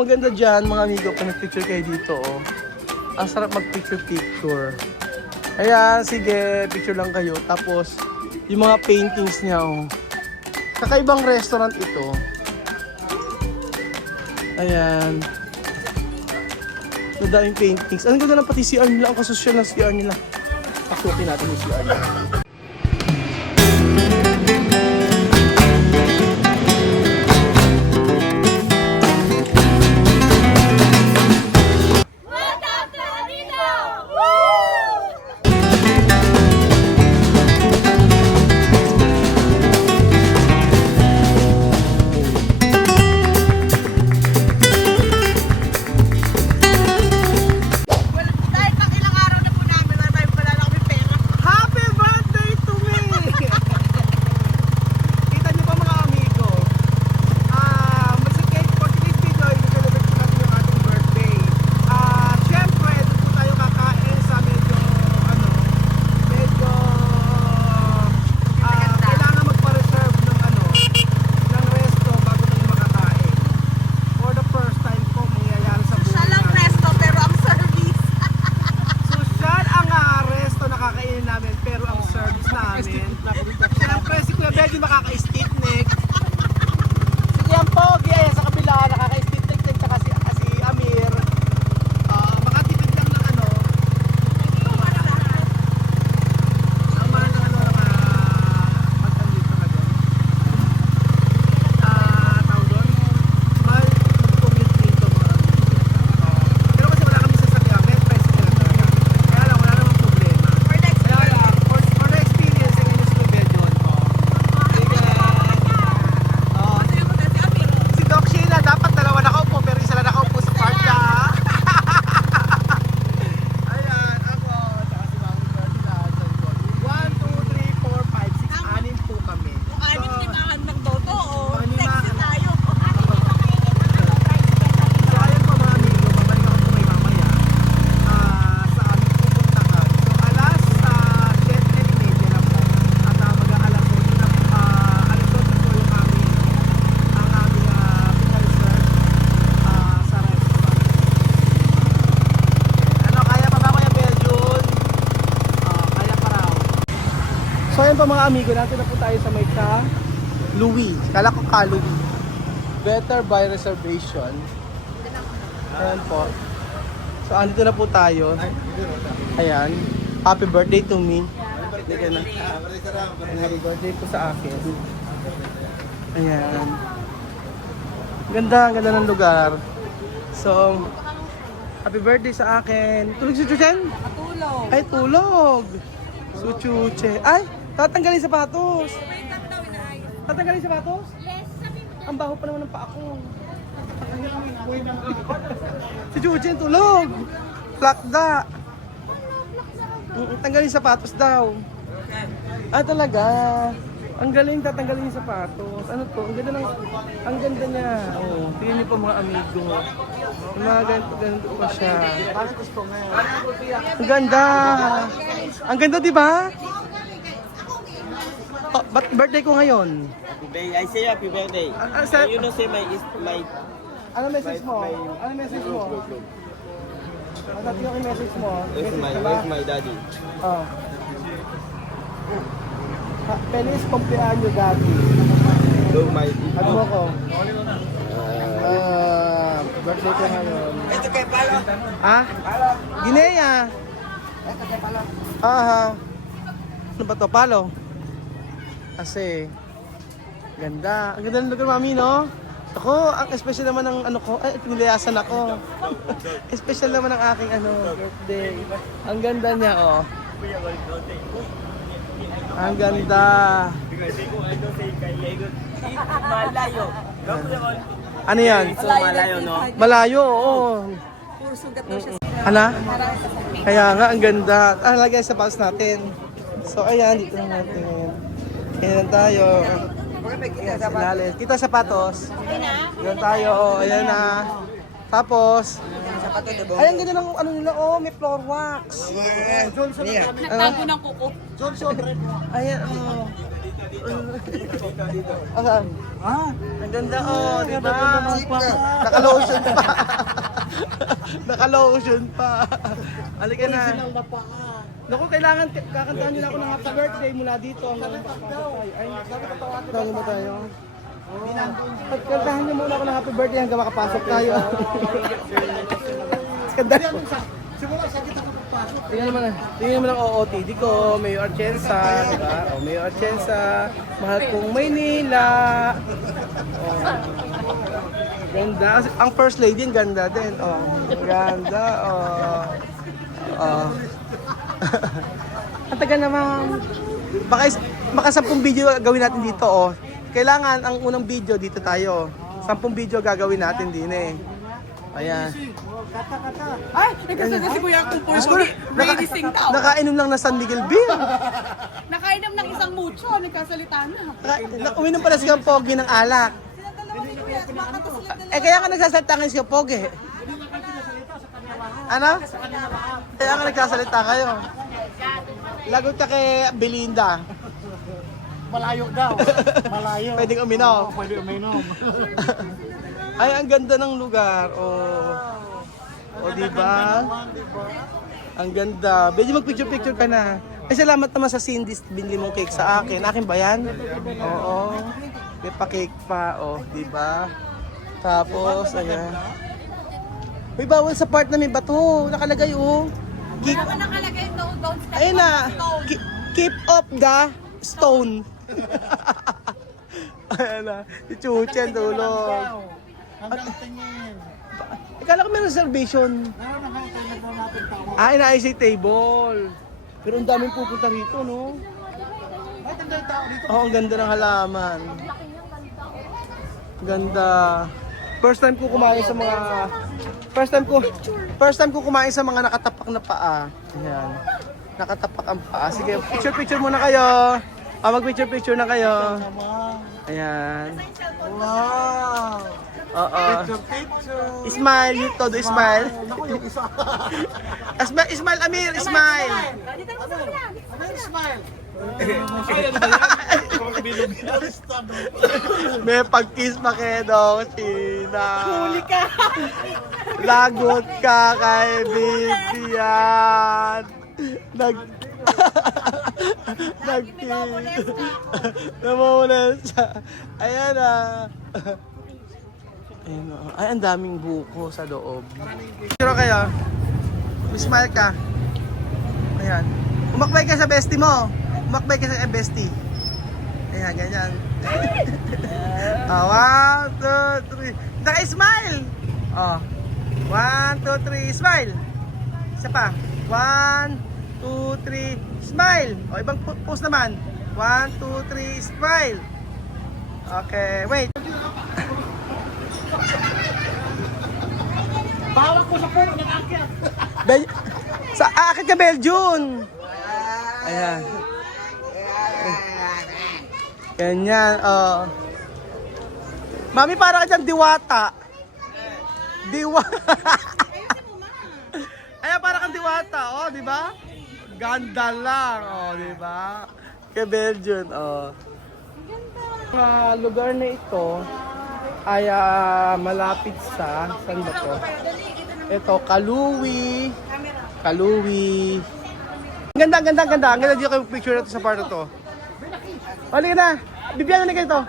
Maganda dyan mga amigo, pag nag-picture kayo dito, oh. Ang sarap mag-picture. Ayan, sige, picture lang kayo. Tapos, yung mga paintings niya, oh. Kakaibang restaurant ito. Ayan. Madaming paintings. Ang ganda lang pati CR nila, ang kasosyal ng CR nila. Pasukin natin yung CR nila. So ayan pa mga amigo, natin na po tayo sa may Louis. Kala ko Louis. Better by reservation. Ayan po. So andito na po tayo. Ayan. Happy birthday to me. Happy birthday po sa akin. Ayan. Ganda, ganda ng lugar. So, happy birthday sa akin. Tulog si Chuchen? Tulog. Ay, tulog. So, Chuche. Ay, tatanggalin sapatos. Tatanggalin sapatos? Yes, sabi mo. Ang baho pa naman ng paa ko. Si Chuchen, tulog. Plakda. Tanggalin sapatos daw. Ah, talaga. Ang galing tatanggalin yung sapatos. Ano to? Ang ganda niya. Oh, tingnan niyo po mga amigo. Yung mga ganito pa siya. Ang ganda. Ang ganda, di ba? Oh, birthday ko ngayon. Happy birthday. I say happy birthday. You know say my Ano message mo? Ano message mo? Ano yung message mo? where's my daddy? Oh. Feliz cumpleaños, Daddy. Look my Ano mo ko? Birthday ko ngayon. Ito kay Palo. Ha? Guinea. Aha. Ano ba to? Palo? Kasi ganda. Ang ganda ng lugar, mami, no? Ako, ang special naman ng ano ko, ay, pinilayasan ako. Special naman ang aking birthday. Ang ganda niya, oh. Ang ganda. Malayo. Ano yan? So malayo, no? Malayo, oo. Puro sugat daw siya. Hala? Kaya nga, ang ganda. Lagay sa box natin. So, ayan, dito na natin. Ayan tayo. Ilalim. Kita sapatos. Ayan tayo, oh. Ayan na. Tapos, ayan, ganda ng ano nila, oh, may floor wax. Johnson. Nagtago ng kuko. Johnson. Ayan, oh. Asan? Ang ganda oh, di ba? Naka-lotion pa. Naka-lotion pa. Halika na. Naku, kailangan kakantahan nila ako ng happy birthday mula dito hanggang ay, tawagin ba tayo? Kantahan niyo muna ako ng happy birthday hanggang makapasok tayo. Skandal. Tingnan mo ng OOTD ko, Mayor Archensa, diba? O, Mayor Archensa, mahal kong Maynila. Oh. Ganda. Ang first lady, ang ganda din. Oh, ang ganda. Oh. Oh. Ang taga naman. Baka 10 video gawin natin dito, oh. Kailangan ang unang video dito tayo. 10 video gagawin natin din eh. Ayan. Ay, nagkasabi si Kuya kung releasing daw. Nakainom lang na San Miguel Beer. Nakainom ng isang mucho, nagkasalita na. Uminom pala si Pogi ng alak. Kaya nga nagsasalita ngayon si Pogi. Ano? Kaya nga nagsasalita kayo. Lagot ka kay Belinda. Malayo daw. Malayo. Pwedeng uminom. Pwede uminom. Ay, ang ganda ng lugar. Oh. O, diba? Ang ganda. Pwede mag-picture-picture ka na. Ay, salamat naman sa Cindy's binili mong cake sa akin. Akin ba yan? Oo. May pa-cake pa. O, diba? Tapos, ayan. Uy, bawal sa part na may bato. Nakalagay, oh. Keep, Nakalagay, don't step ayun na. Keep off the stone. Ayan na. Si Chuchen, tulog. Hanggang tingin. Akala ko may reservation. Meron na kayo tayo natin tao. Ah, inaayos yung table. Pero ang daming pupunta rito, no? Bakit ang dahil tao dito? Oh, ang ganda ng halaman. Ganda. First time ko kumain sa mga kumain sa mga nakatapak na paa. Ayan. Nakatapak ang paa. Sige, picture muna kayo. Mag-picture na kayo. Ayan. Wow! Oo. Picture. Smile, you todo smile. Naku, yung isa. Smile, Amir, smile. Ano smile? May pag-kiss pa kay Dong China. Huli ka. Lagot ka kay Vivian. Nag-kiss. Namunas siya. Ayan ah. Ayan, oh. Ay, ang daming buko sa loob. Picture kayo. Smile ka. Ayan. Umakbay ka sa bestie mo. Umakbay ka sa bestie. Ayan, ganyan. 1, 2, 3. Naka-smile! 1, 2, 3, smile! Isa pa. 1, 2, 3, smile! Ibang pose naman. 1, 2, 3, smile! Okay, wait. Bawak ko sa puno ng akyat. Akit ka, Belgium! Ayan. Ganyan, oh. Mami, para ka dyan diwata. Ayan, para kang diwata, oh, di ba? Ganda lang, oh, di ba? Kay Belgium, oh. Lugar na ito ay malapit sa, saan ba to? Ito, Kaluwi. Ang ganda dito kayo picture na to sa part na to. Halika na. Bibigyan na kayo to.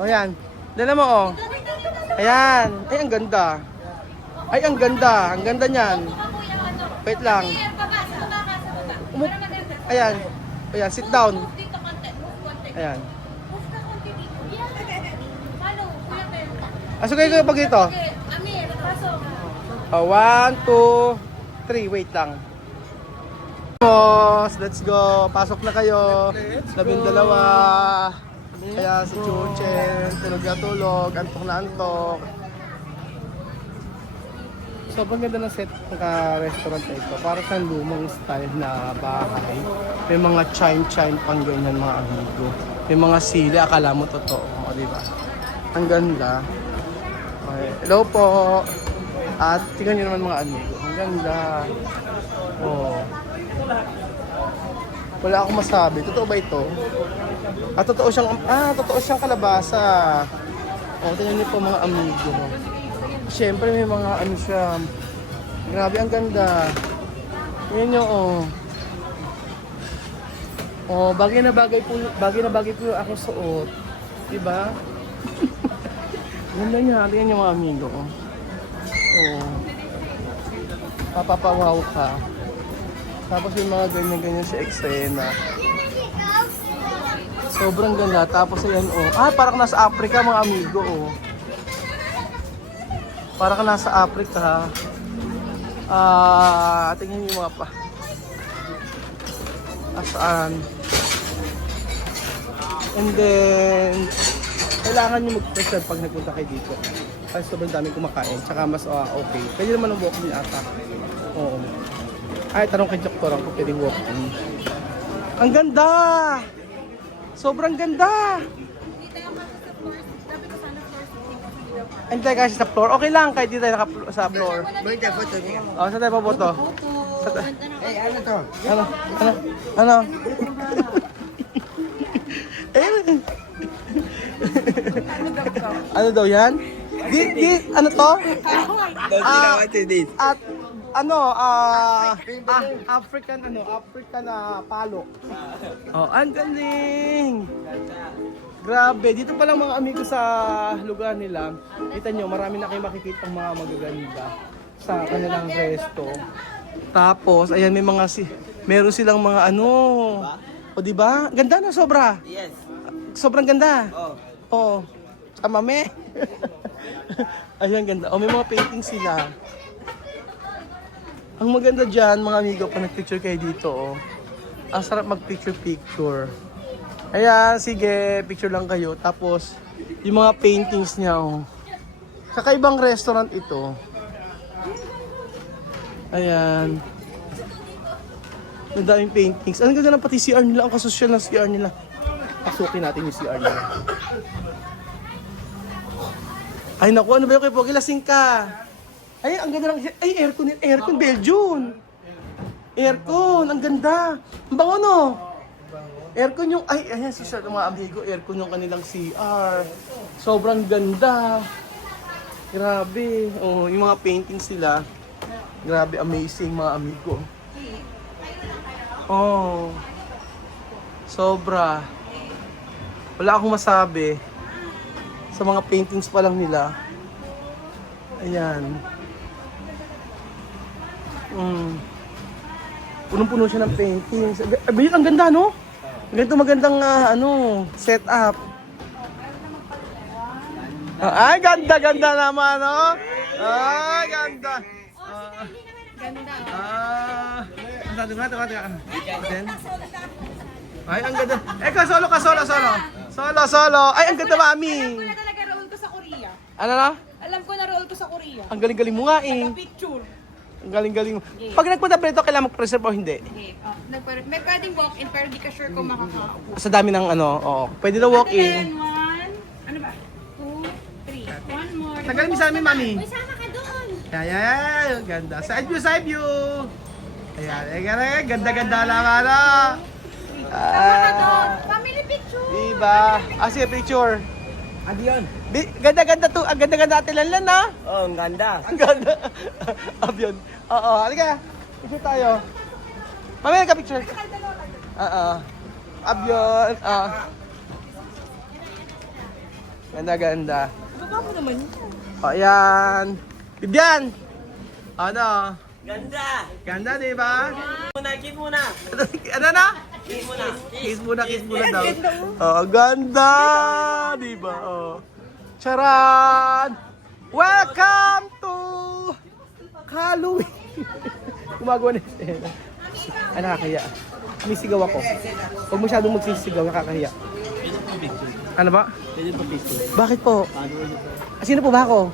O yan. Dala mo oh. Ayan. Ay, ang ganda. Ang ganda niyan. Wait lang. Ayan. Ayan, sit down. Ayan. Asok kayo pag dito. 1, 2, 3. Wait lang. Let's go. Pasok na kayo. 12. Kaya si Chuchen, tulog na tulog, antok na antok. Sobrang ganda ng set ng restaurant na ito. Para sa lumang style na bahay. May mga chime pang ganyan mga amigo. May mga sili, akala mo totoo. O, diba? Ang ganda. Okay. Hello po. At tingnan nyo naman mga amigo. Ang ganda. Oh. Wala akong masabi. Totoo ba ito? Totoo siyang kalabasa. O, tingnan niyo po mga amigo. Siyempre may mga ano siya. Grabe, ang ganda. Tingnan niyo, oh. Oh, bagay na bagay po yung aking suot. Diba? Ganda niya. Tingnan niyo mga amigo. Oh. Papapawaw ka. Tapos yung mga ganyan-ganyan sa eksena. Sobrang ganda. Tapos ayan, oh. Parang nasa Africa, mga amigo, oh. Parang nasa Africa. Tingnan yung mga pa. Asaan? And then, kailangan nyo mag-preserve pag nagpunta kayo dito. Kasi sobrang daming kumakain. Tsaka mas okay. Pwede naman ang walk-in ata. Oo. Ay, tanong kay Doktor kung pwedeng walk-in. Ang ganda! Sobrang ganda! Hindi kasi sa floor. Okay lang kahit di tayo sa floor. Balik photo niya. Oh, saan tayo paboto? Ano to? Ano? Ano daw yan? Ano to? Don't you know what it is? At African palo. Oh, ang galing. Grabe, dito pa lang mga amigo sa lugar nila. Kita nyo, marami na kayo makikita mga magaganda sa kanilang resto. Tapos, ayan may mga meron silang mga ano. O di ba? Ganda na sobra. Yes. Sobrang ganda. Oh. Oh. Kamame. Ayan ganda. Oh, may mga paintings sila. Ang maganda diyan, mga amigo, pag nag-picture kayo dito, oh. Ang sarap mag-picture. Ayan, sige, picture lang kayo. Tapos, yung mga paintings niya, oh. Kakaibang restaurant ito. Ayan. Ang daming paintings. Ang ganda ng pati CR nila. Ang kasosyal ng CR nila. Pasukin natin yung CR nila. Ay naku, ano ba yung kay Pogi? Lasing ka. Ay, ang ganda ng... Ay, aircon Belgium. Aircon, ang ganda. Ang bango, no? Aircon yung... Ay, ayan, social mga amigo. Aircon yung kanilang CR. Sobrang ganda. Grabe. Oh, yung mga paintings sila. Grabe, amazing mga amigo. Oh. Sobra. Wala akong masabi. Sa mga paintings pa lang nila. Ayan. Punong-puno siya ng paintings. Ang ganda, no? Ganito magandang setup. Ay, ganda naman, no? Ay, ganda. Ganda. Ay, ang ganda. Solo. Ay, ang ganda, mami. Alam ko na talaga roll ko sa Korea. Ano na? Alam ko na roll ko sa Korea. Ang galing-galing mo nga eh. Picture. Ang galing-galing mo. Pag nagpunta pa rito, kailangan mag-preserve o hindi? Okay. May pwedeng walk-in pero di ka sure kung makakaupo. Sa dami ng pwede na walk-in. One. Ano ba? 2, 3. One more. Tagal mo sa amin, mami. Uy, sama ka doon. Ayan, ganda. Side view. Ayan, ganda-ganda lang, Sama ka doon. Family picture. Diba? Sige, picture. Ano yun? Ganda-ganda to. Ang ganda-ganda Ate Lanlan, ha? Oh, ang ganda. Ang ganda. Abyon. Oo, halika. Picture tayo. Mamaya ka picture. Abyon. Ganda-ganda. Baba mo naman yun. Ayan. Bibyan. Ano? Ganda. Ganda, diba? Kiss muna. Ano na? Kiss muna. Kiss muna daw. Oh, ganda! Di ba? Oh. Charan! Welcome to Halloween! Gumagawa na yung ay, nakakahiya. Sumisigaw ako. Huwag masyadong magsisigaw, nakakahiya. Ano ba? Bakit po? Sino po ba ako?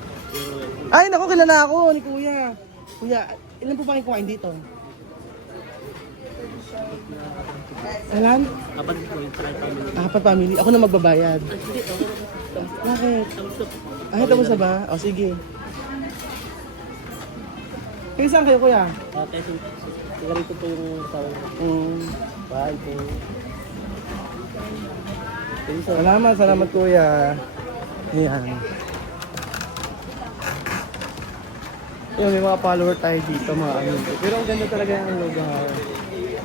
Ay, naku, kilala ako ni Kuya. Kuya, ilan po ba kayo kumain dito? Alam? Apat family. Ako na magbabayad. Bakit? Ay, tapos na ba? O, sige. Kayo saan kayo, kuya? Ganito po yung tawag. Bye po. Salamat kuya. Ayan. Yun, may mga follower tayo dito, mga amigo. Pero ang ganda talaga yung lugar.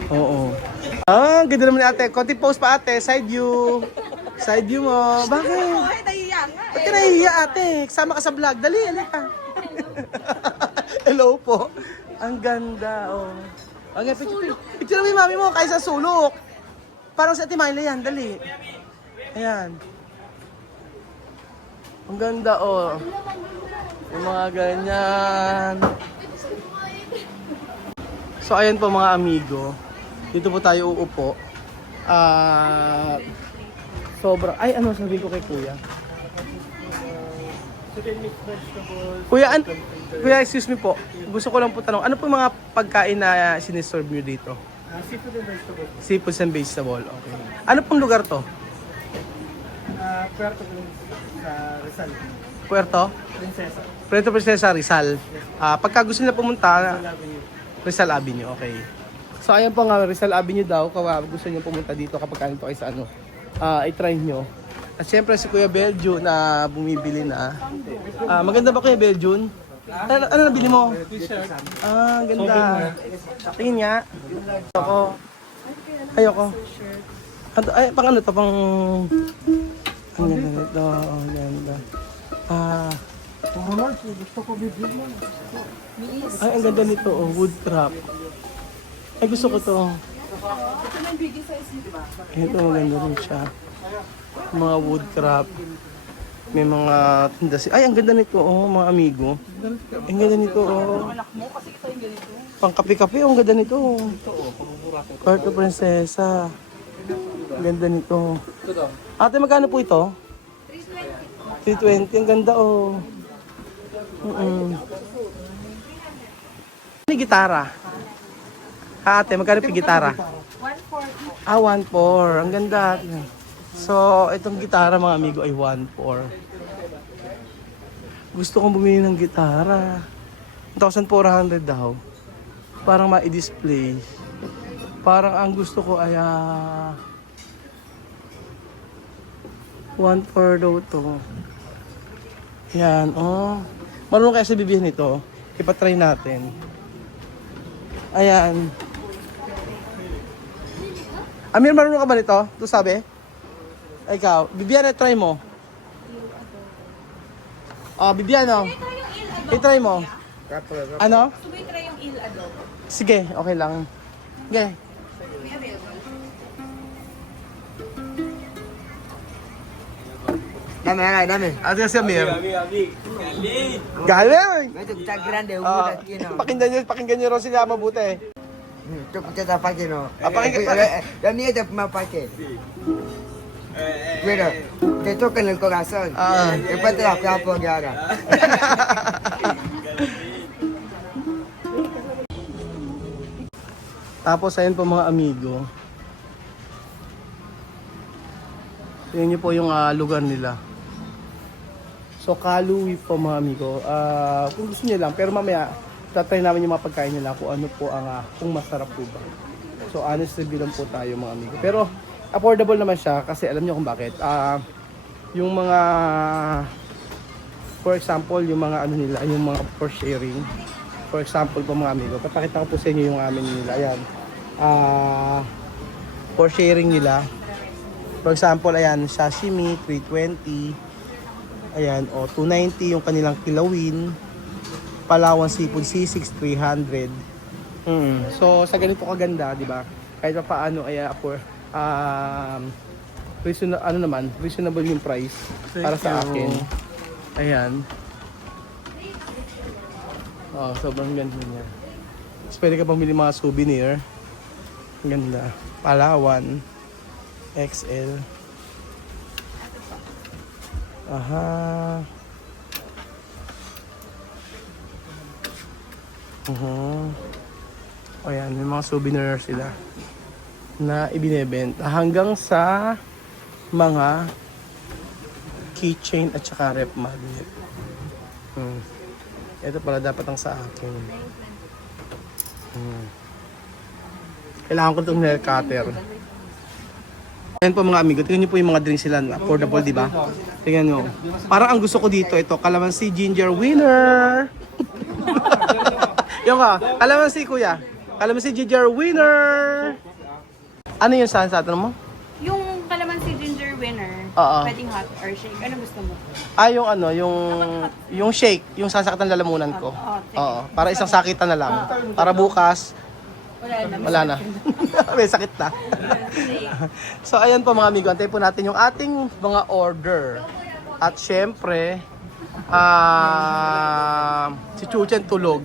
Oo. Ah, ang ganda naman ni ate. Konti post pa ate, side view. Side view mo. Bakit? Ay, nahiya nga Ba't ka nahihiya ate? Kasama ka sa vlog. Dali, halika. Hello po. Ang ganda, oh. Okay, picture mo yung mami mo kaysa sulok. Parang si Ate Myla yan, dali. Ayan. Ang ganda, oh. Yung mga ganyan. So, ayan po mga amigo. Dito po tayo uupo. Sobra. Ay, ano sabihin ko kay kuya? Kuya, excuse me po. Gusto ko lang po tanong, ano po mga pagkain na siniserve nyo dito? Seafood and vegetable. Seafoods and vegetable, okay. Ano pong lugar to? Puerto sa Rizal. Puerto? Prinsesa. Puerto Princesa, Rizal. Pagka gusto nila pumunta, Avenue. Rizal Avenue, okay. So ayan po nga, Rizal Avenue daw, kung gusto nyo pumunta dito kapag kanito kayo sa ano, i-try nyo. At syempre si Kuya Beljo na bumibili na. Maganda ba Kuya Beljo? Ano nabili mo? T-shirt. Ganda. Tingin nga. Ayoko. Ay, pang ano to? Pang... Ang ganda nito. Ang ganda. Gusto ko bibig mo. Ay, ang ganda nito. Oh, wood crop. Ay, gusto ko to. Ito, maganda rin siya. Mga wood crop. May mga tinda. Ay, ang ganda nito, oh, mga amigo. Ang ganda nito, oh. Pang kape-kape, oh, ang ganda nito. Puerto Princesa. Ang ganda nito. Ate, magkano po ito? 320. 320, ang ganda, oh. Ano yung gitara? Ate, magkano po yung gitara? 1.4. 1.4. Ang ganda. So, itong gitara mga amigo ay 1.4. Gusto kong bumili ng gitara. 1,400 daw. Parang ma-display. Parang ang gusto ko ay 1.4 daw to. Yan, oh. Marunong kaya sa bibihin nito. Ipatry natin. Ayan. Amir, marunong ka ba nito? Ito sabi? Ikaw, Bibiana, try mo. Bibiana. I-try mo. Ano? Subay yung il-adobo. Sige, okay lang. Sige. Dami. Ate si Amir. Galing! Galing! Medyo kita grande, Ah, ubulat yun. pakinggan nyo rin sila mabuti. Ito kita pakin, no? Pakinggan. Yan niya ito mapakin. Pero, ito ka ng corazon. Ipatira ka po gyara. Tapos ayun po mga amigo. Tingnan niyo po yung lugar nila. So Kaluwi po mga amigo. Kung gusto niyo lang, pero mamaya tatry namin yung mga pagkain nila kung ano po ang kung masarap po ba. So honest review lang po tayo mga amigo. Pero affordable naman siya kasi alam niyo kung bakit. Yung mga for example, yung mga ano nila, yung mga for sharing. For example po mga amigo, papakita ko po sa inyo yung amin nila. Ayan. For sharing nila. For example, ayan, sashimi, 320. Ayan, o 290 yung kanilang kilawin. Palawan Seafood C6, 300. So, sa ganito kaganda, di ba? Kahit pa paano, ay for reasonable yung price para sa akin. Ayan. Sobrang ganda niya. Tapos pwede ka pang bili mga souvenir. Ang ganda. Palawan. XL. Aha. O yan, may mga souvenir sila na ibinebenta hanggang sa mga keychain at saka rep magnet. Ito pala dapat ang sa akin. Kailangan ko itong nail cutter. Ayan po mga amigo, tingnan nyo po yung mga drinks sila, affordable, di ba? Tingnan nyo. Parang ang gusto ko dito, ito, calamansi ginger winner. Yung ka, calamansi kuya. Calamansi ginger winner. Ano yung sa atin mo? Yung calamansi ginger winner, Oo. pwedeng hot or shake. Ano gusto mo? Ah, yung ano, yung shake, yung sasaktan lalamunan ko. Oo, para isang sakitan na lang. Para bukas, wala na. May sakit na. So, ayan po mga amigo, antayin po natin yung ating mga order. At syempre, si Chuchen tulog.